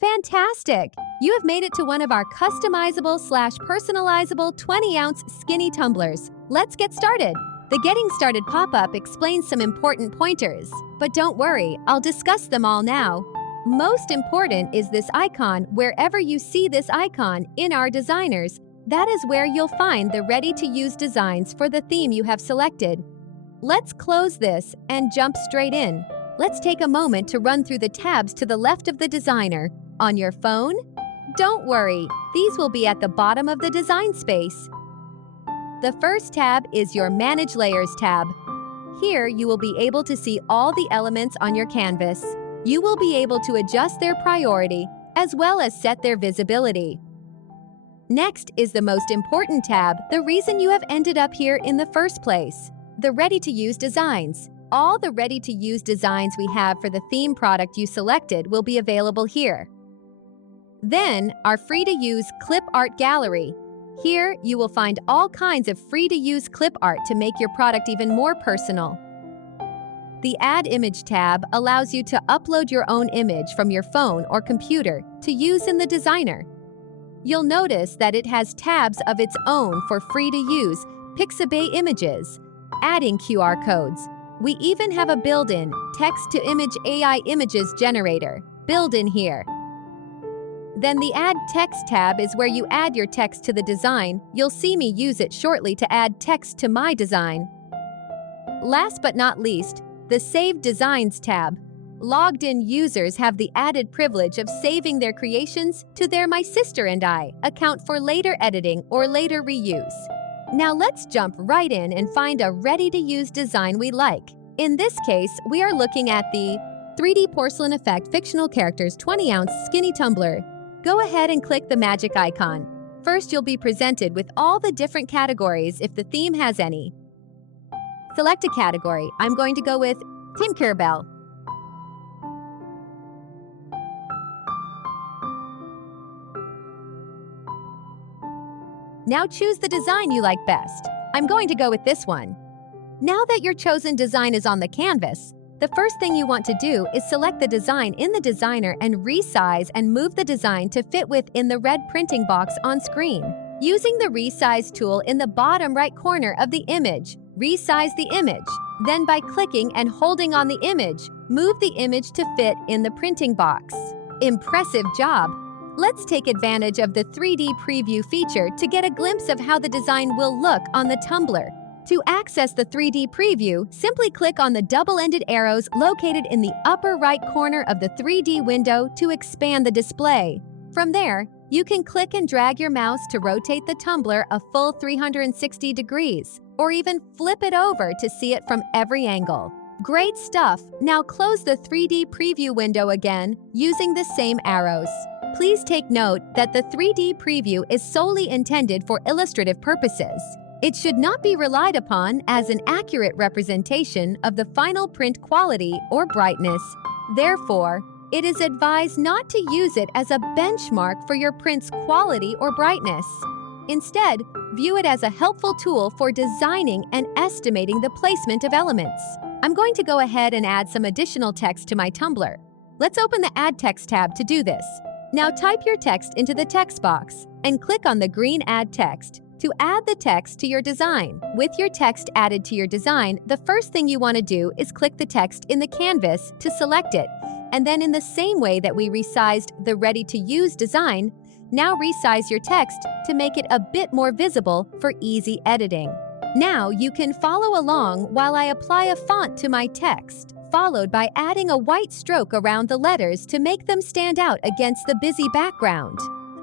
Fantastic! You have made it to one of our customizable/personalizable 20-ounce skinny tumblers. Let's get started. The Getting Started pop-up explains some important pointers, but don't worry, I'll discuss them all now. Most important is this icon. Wherever you see this icon in our designers, that is where you'll find the ready-to-use designs for the theme you have selected. Let's close this and jump straight in. Let's take a moment to run through the tabs to the left of the designer. On your phone? Don't worry, these will be at the bottom of the design space. The first tab is your Manage Layers tab. Here you will be able to see all the elements on your canvas. You will be able to adjust their priority as well as set their visibility. Next is the most important tab, the reason you have ended up here in the first place. The Ready-to-Use Designs. All the ready-to-use designs we have for the theme product you selected will be available here. Then, our free-to-use clip art gallery. Here, you will find all kinds of free-to-use clip art to make your product even more personal. The Add Image tab allows you to upload your own image from your phone or computer to use in the designer. You'll notice that it has tabs of its own for free-to-use Pixabay images, adding QR codes. We even have a built-in text-to-image AI images generator built in here. Then the Add Text tab is where you add your text to the design. You'll see me use it shortly to add text to my design. Last but not least, the Save Designs tab. Logged-in users have the added privilege of saving their creations to their My Sister and I account for later editing or later reuse. Now let's jump right in and find a ready-to-use design we like. In this case, we are looking at the 3D Porcelain Effect Fictional Characters 20-ounce Skinny Tumbler. Go ahead and click the magic icon. First, you'll be presented with all the different categories if the theme has any. Select a category. I'm going to go with Tinkerbell. Now choose the design you like best. I'm going to go with this one. Now that your chosen design is on the canvas, the first thing you want to do is select the design in the designer and resize and move the design to fit within the red printing box on screen. Using the Resize tool in the bottom right corner of the image, resize the image. Then by clicking and holding on the image, move the image to fit in the printing box. Impressive job! Let's take advantage of the 3D preview feature to get a glimpse of how the design will look on the tumbler. To access the 3D preview, simply click on the double-ended arrows located in the upper right corner of the 3D window to expand the display. From there, you can click and drag your mouse to rotate the tumbler a full 360 degrees, or even flip it over to see it from every angle. Great stuff! Now close the 3D preview window again using the same arrows. Please take note that the 3D preview is solely intended for illustrative purposes. It should not be relied upon as an accurate representation of the final print quality or brightness. Therefore, it is advised not to use it as a benchmark for your print's quality or brightness. Instead, view it as a helpful tool for designing and estimating the placement of elements. I'm going to go ahead and add some additional text to my tumbler. Let's open the Add Text tab to do this. Now type your text into the text box and click on the green Add Text to add the text to your design. With your text added to your design, the first thing you want to do is click the text in the canvas to select it. And then in the same way that we resized the ready-to-use design, now resize your text to make it a bit more visible for easy editing. Now you can follow along while I apply a font to my text, followed by adding a white stroke around the letters to make them stand out against the busy background.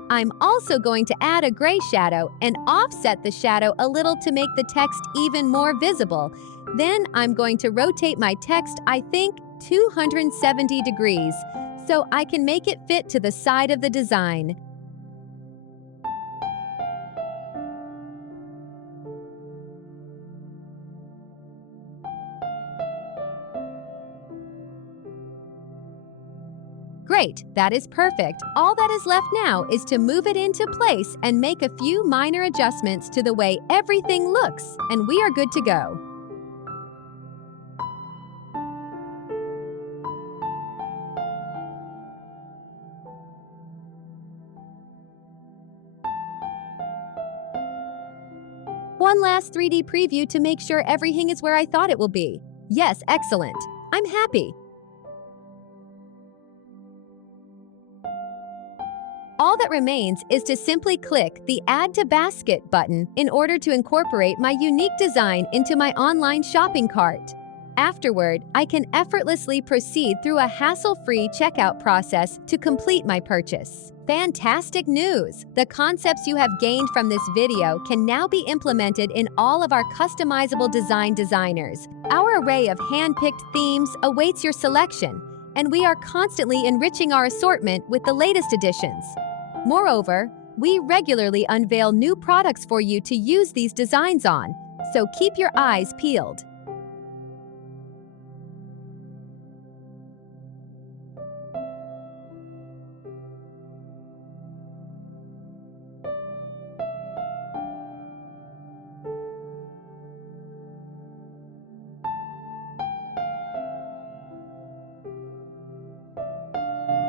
I'm also going to add a gray shadow and offset the shadow a little to make the text even more visible. Then I'm going to rotate my text, I think, 270 degrees, so I can make it fit to the side of the design. Great, that is perfect. All that is left now is to move it into place and make a few minor adjustments to the way everything looks, and we are good to go. One last 3D preview to make sure everything is where I thought it will be. Yes, excellent. I'm happy. All that remains is to simply click the Add to Basket button in order to incorporate my unique design into my online shopping cart. Afterward, I can effortlessly proceed through a hassle-free checkout process to complete my purchase. Fantastic news! The concepts you have gained from this video can now be implemented in all of our customizable design designers. Our array of hand-picked themes awaits your selection, and we are constantly enriching our assortment with the latest additions. Moreover, we regularly unveil new products for you to use these designs on, so keep your eyes peeled.